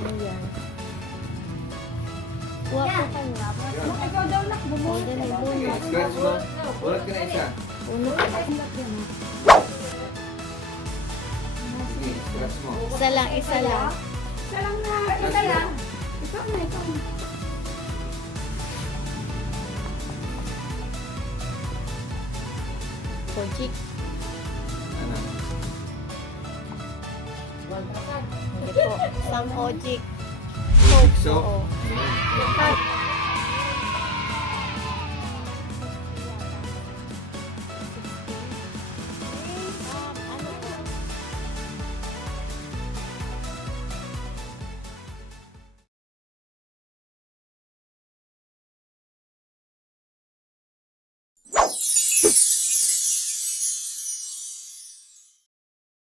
Ano yan? Kuha ko kanya. Ikaw daw nak, bumulot Golden ka. bunot. Scratch mo. Bulot ka na isa. Bunot. Sige, scratch mo. Isa lang, isa lang. Isa lang na. Isa lang. Ikaw na, ikaw na. Kojik. Ano? Hindi po. Sam Kojik. So, Oo. ayan.